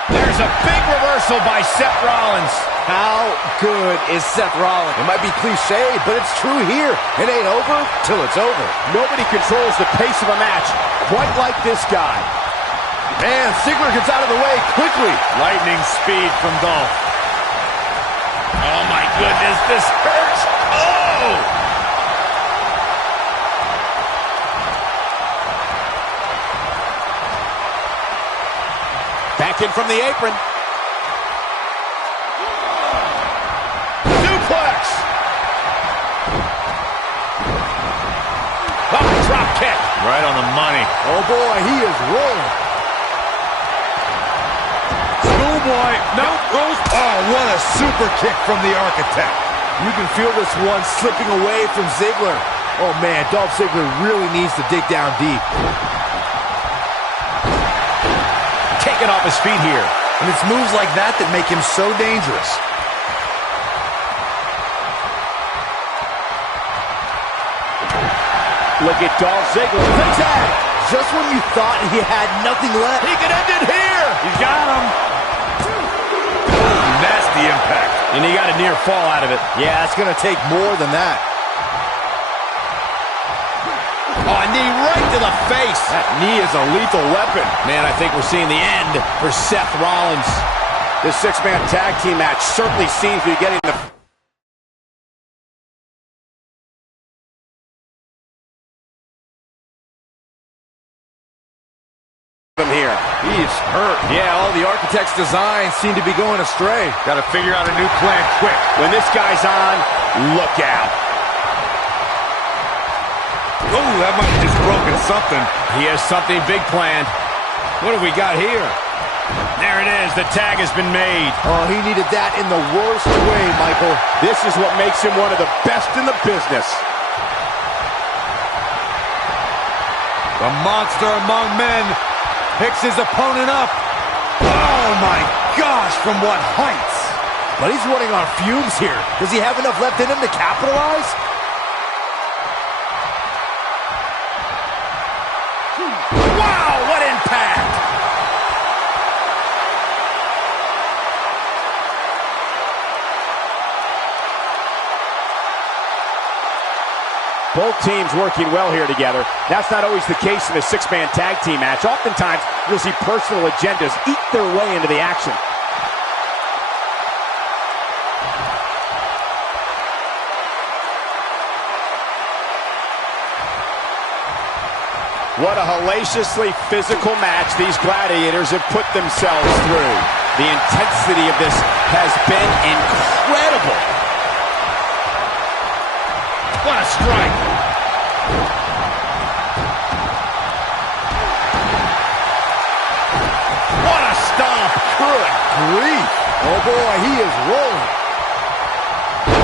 There's a big reversal by Seth Rollins. How good is Seth Rollins? It might be cliche, but it's true here. It ain't over till it's over. Nobody controls the pace of a match quite like this guy. And Ziggler gets out of the way quickly. Lightning speed from Dolph. Oh, my goodness, this hurts. Oh! Back in from the apron. Suplex! Oh, drop kick. Right on the money. Oh, boy, he is rolling. Schoolboy. No. Rose. Oh, what a super kick from the Architect. You can feel this one slipping away from Ziggler. Oh, man, Dolph Ziggler really needs to dig down deep. Taken off his feet here. And it's moves like that that make him so dangerous. Look at Dolph Ziggler. The tag. Just when you thought he had nothing left. He could end it here. He's got him. Nasty impact. And he got a near fall out of it. Yeah, it's going to take more than that. Oh, a knee right to the face. That knee is a lethal weapon. Man, I think we're seeing the end for Seth Rollins. This six-man tag team match certainly seems to be getting the... here. He's hurt. Yeah, all the Architect's designs seem to be going astray. Got to figure out a new plan quick. When this guy's on, look out. Oh, that might have just broken something. He has something big planned. What have we got here? There it is. The tag has been made. Oh, he needed that in the worst way, Michael. This is what makes him one of the best in the business. The monster among men picks his opponent up. Oh, my gosh, from what heights? But he's running on fumes here. Does he have enough left in him to capitalize? Wow, what impact! Both teams working well here together. That's not always the case in a six-man tag team match. Oftentimes, you'll see personal agendas eat their way into the action. What a hellaciously physical match these gladiators have put themselves through. The intensity of this has been incredible. What a strike. What a stomp. Good grief. Oh, boy, he is rolling.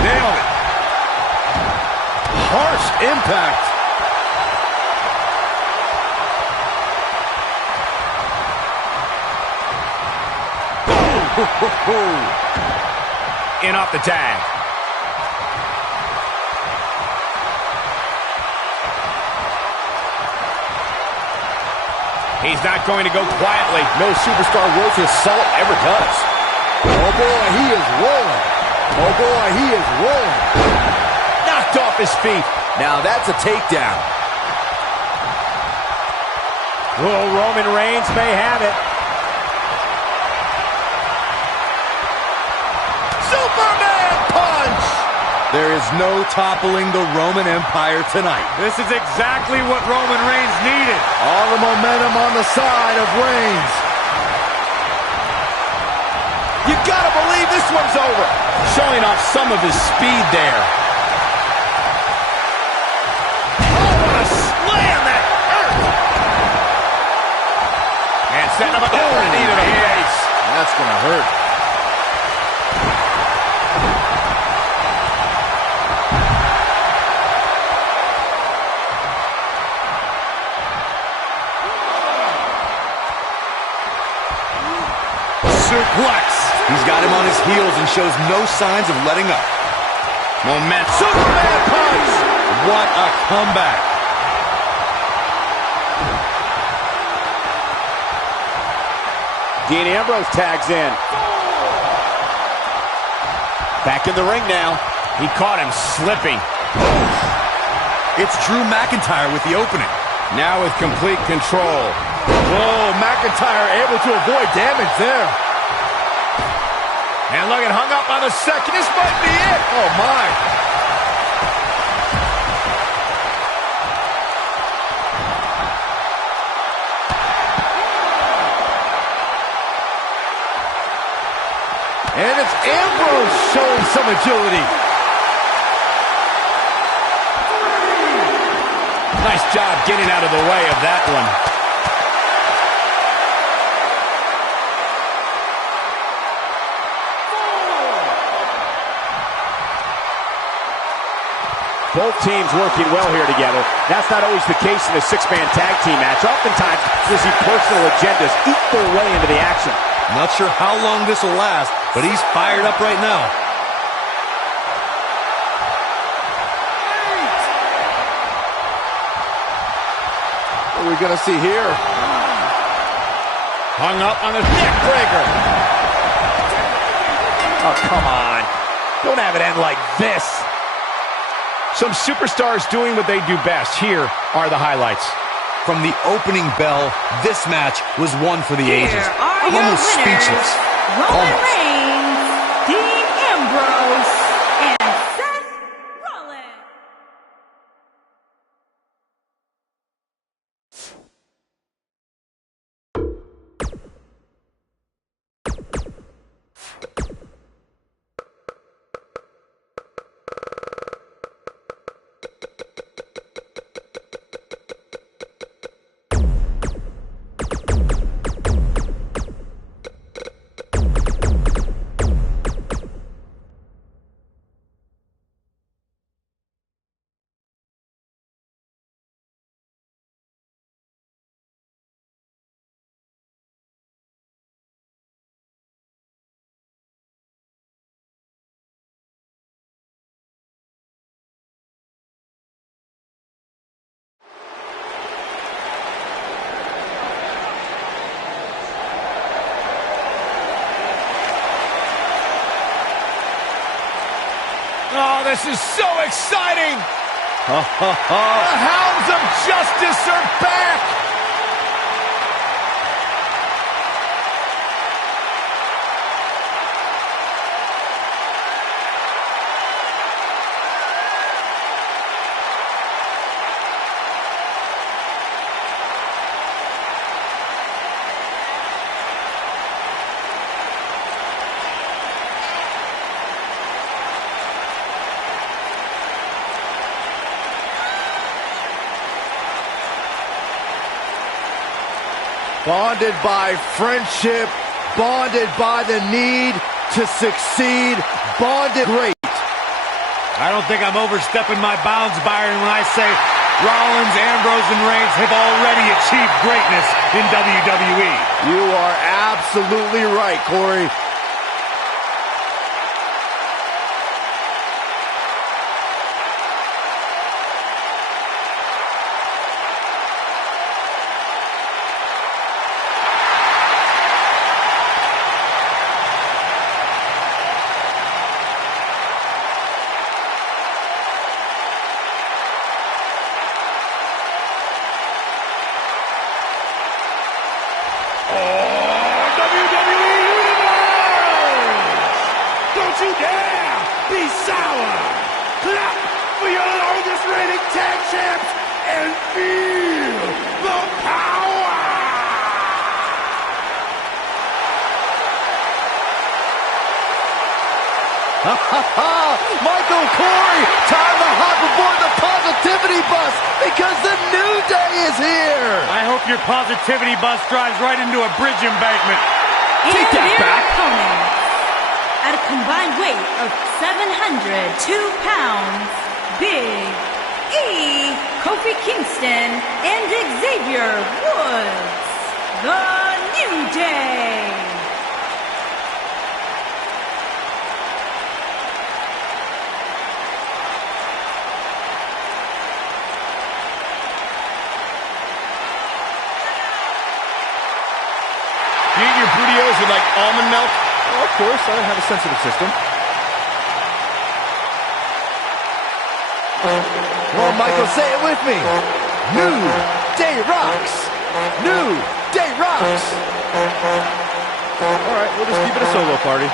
Nailed it. Harsh impact. In off the tag. He's not going to go quietly. No superstar worth his salt ever does. Oh, boy, he is rolling. Oh, boy, he is rolling. Knocked off his feet. Now that's a takedown. Oh, Roman Reigns may have it. Superman punch! There is no toppling the Roman Empire tonight. This is exactly what Roman Reigns needed. All the momentum on the side of Reigns. You gotta believe this one's over. Showing off some of his speed there. Oh, what a slam that hurt! And setting up a different knee to the face. That's gonna hurt. Suplex. He's got him on his heels and shows no signs of letting up. Momentum. Superman punch! What a comeback. Dean Ambrose tags in. Back in the ring now. He caught him slipping. It's Drew McIntyre with the opening. Now with complete control. Whoa, McIntyre able to avoid damage there. And look at hung up on the second. This might be it. Oh, my. And it's Ambrose showing some agility. Nice job getting out of the way of that one. Both teams working well here together. That's not always the case in a six-man tag team match. Oftentimes, you'll see personal agendas eat their way into the action. Not sure how long this will last, but he's fired up right now. What are we going to see here? Hung up on the neck breaker. Oh, come on. Don't have it end like this. Some superstars doing what they do best. Here are the highlights. From the opening bell, this match was one for the ages. I'm almost speechless. Roman Reigns, Dean Ambrose, and Seth Rollins. Oh, this is so exciting! The hounds of justice are back! Bonded by friendship, bonded by the need to succeed, bonded great. I don't think I'm overstepping my bounds, Byron, when I say Rollins, Ambrose, and Reigns have already achieved greatness in WWE. You are absolutely right, Corey. Don't you dare be sour! Clap for your longest reigning tag champs and feel the power! Michael Corey, time to hop aboard the positivity bus because the New Day is here! I hope your positivity bus drives right into a bridge embankment. And their opponents, at a combined weight of 702 pounds, Big E, Kofi Kingston, and Xavier Woods, the New Day. You eat your burritos with like almond milk? Of course, I have a sensitive system. Well, Michael, say it with me. New Day rocks. New Day rocks. All right, we'll just keep it a solo party.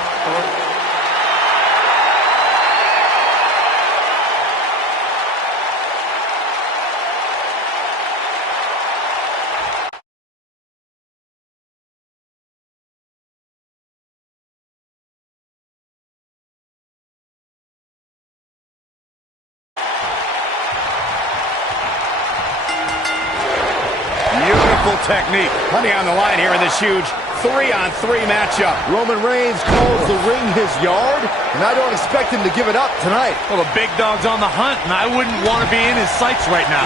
Technique. Plenty on the line here in this huge 3-on-3 matchup. Roman Reigns calls the ring his yard, and I don't expect him to give it up tonight. Well, the big dog's on the hunt, and I wouldn't want to be in his sights right now.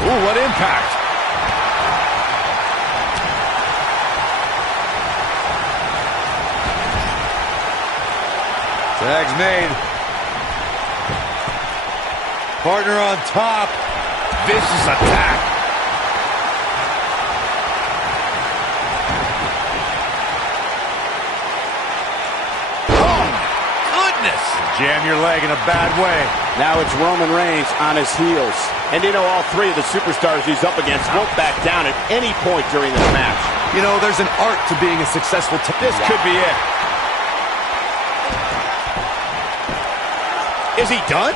Ooh, what impact. Tag's made. Partner on top. Vicious attack. Oh, goodness. Jam your leg in a bad way. Now it's Roman Reigns on his heels. And you know all three of the superstars he's up against won't back down at any point during this match. You know, there's an art to being a successful This could be it. Is he done?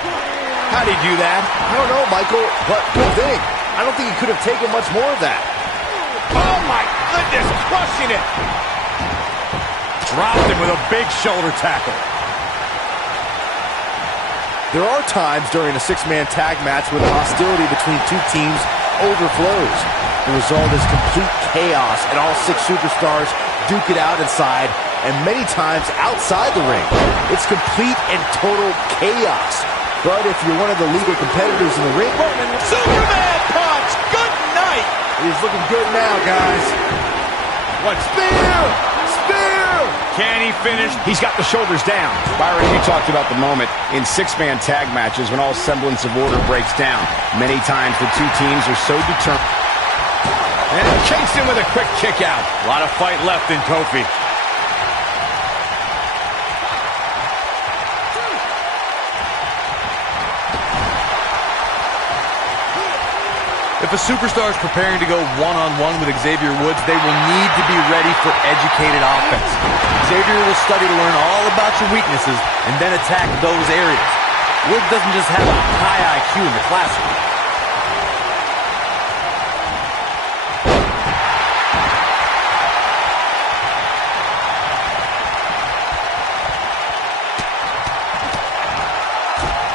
How'd he do that? I don't know, Michael, but good thing. I don't think he could have taken much more of that. Oh, my goodness, crushing it. Dropped him with a big shoulder tackle. There are times during a six-man tag match when the hostility between two teams overflows. The result is complete chaos, and all six superstars duke it out inside, and many times outside the ring. It's complete and total chaos. But if you're one of the legal competitors in the ring, Superman punch! Good night! he's looking good now, guys. What? Spear! Spear! Can he finish? He's got the shoulders down. Byron, you talked about the moment in six-man tag matches when all semblance of order breaks down. Many times the two teams are so determined. And Kingston with a quick kick out. A lot of fight left in Kofi. If a superstar is preparing to go one-on-one with Xavier Woods, they will need to be ready for educated offense. Xavier will study to learn all about your weaknesses and then attack those areas. Woods doesn't just have a high IQ in the classroom.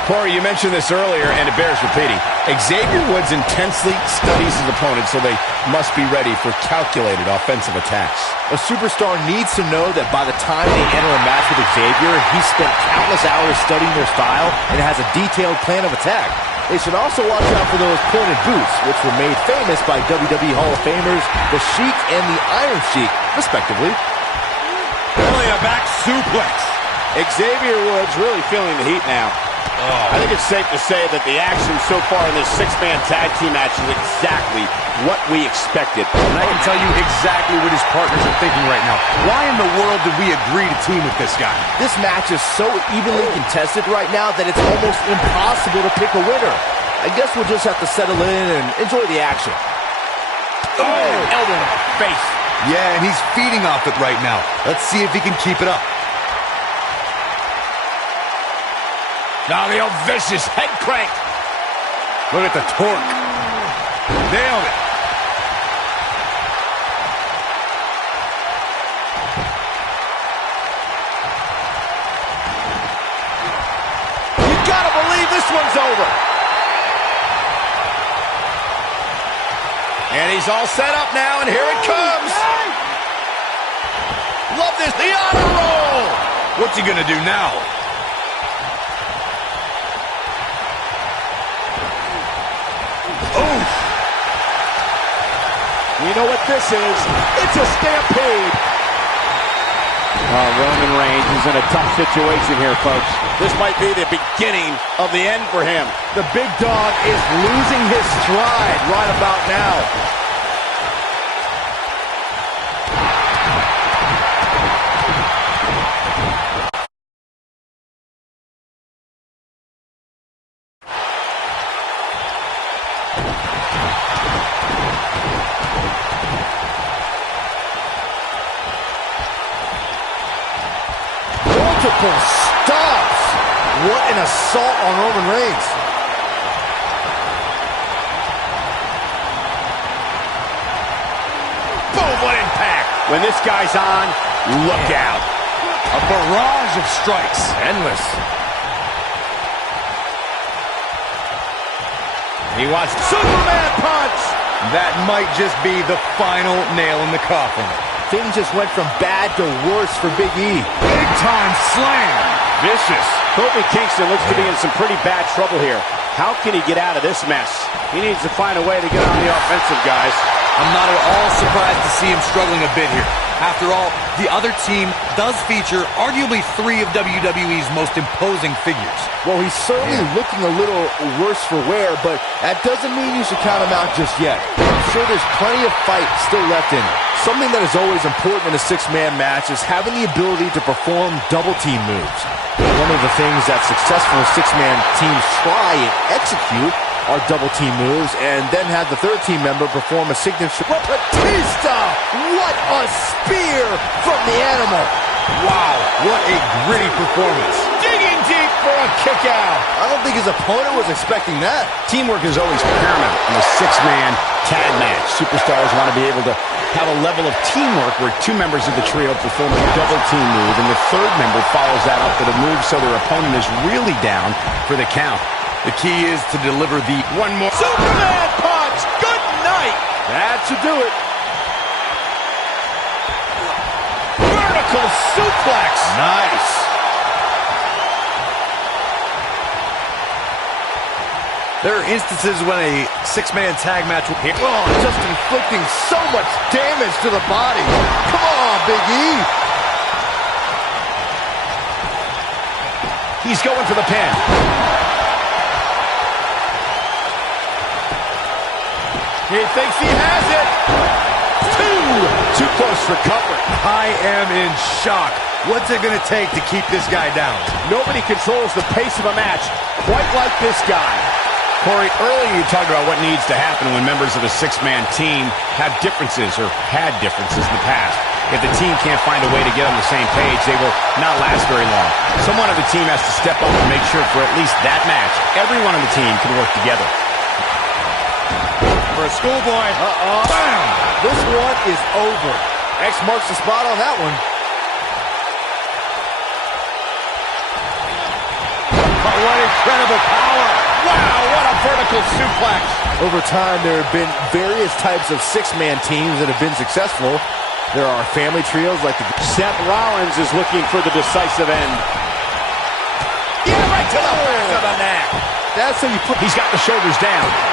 Corey, you mentioned this earlier, and it bears repeating. Xavier Woods intensely studies his opponent, so they must be ready for calculated offensive attacks. A superstar needs to know that by the time they enter a match with Xavier, he's spent countless hours studying their style and has a detailed plan of attack. They should also watch out for those pointed boots, which were made famous by WWE Hall of Famers, The Sheik and the Iron Sheik, respectively. Really a back suplex. Xavier Woods really feeling the heat now. I think it's safe to say that the action so far in this six-man tag team match is exactly what we expected. And I can tell you exactly what his partners are thinking right now. Why in the world did we agree to team with this guy? This match is so evenly contested right now that it's almost impossible to pick a winner. I guess we'll just have to settle in and enjoy the action. Oh, elbow in the face. Yeah, and he's feeding off it right now. Let's see if he can keep it up. Now the old vicious head crank. Look at the torque. Nailed it. You gotta believe this one's over. And he's all set up now, and here it comes. Love this, the honor roll. What's he gonna do now? You know what this is? It's a stampede. Roman Reigns is in a tough situation here, folks. This might be the beginning of the end for him. The big dog is losing his stride right about now. Multiple stops. What an assault on Roman Reigns. Boom, what impact. When this guy's on, look out. A barrage of strikes. Endless. He wants Superman punch. That might just be the final nail in the coffin. Things just went from bad to worse for Big E. Big time slam. Vicious. Kofi Kingston looks to be in some pretty bad trouble here. How can he get out of this mess? He needs to find a way to get on the offensive, guys. I'm not at all surprised to see him struggling a bit here. After all, the other team does feature arguably three of WWE's most imposing figures. Well, he's certainly looking a little worse for wear, but that doesn't mean you should count him out just yet. I'm sure there's plenty of fight still left in him. Something that is always important in a six-man match is having the ability to perform double-team moves. One of the things that successful six-man teams try and execute are double-team moves, and then have the third team member perform a signature. But Batista! What a spear from the animal! Wow, what a gritty performance. Digging deep for a kick out. I don't think his opponent was expecting that. Teamwork is always paramount in a six-man tag match. Superstars want to be able to have a level of teamwork where two members of the trio perform a double-team move, and the third member follows that up with a move so their opponent is really down for the count. The key is to deliver the One more. Superman punch. Good night. That should do it. Vertical suplex. Nice. There are instances when a six-man tag match will hit. Oh, just inflicting so much damage to the body. Come on, Big E. He's going for the pin. He thinks he has it. Too close for comfort. I am in shock. What's it going to take to keep this guy down? Nobody controls the pace of a match quite like this guy. Corey, earlier you talked about what needs to happen when members of a six-man team have differences or had differences in the past. If the team can't find a way to get on the same page, they will not last very long. Someone on the team has to step up and make sure for at least that match, everyone on the team can work together. For a schoolboy. Bam! This one is over. X marks the spot on that one. Oh, what incredible power. Wow, what a vertical suplex. Over time, there have been various types of six-man teams that have been successful. There are family trios like the... Seth Rollins is looking for the decisive end. Yeah, right to the back of the neck. That's how you put... He's got the shoulders down.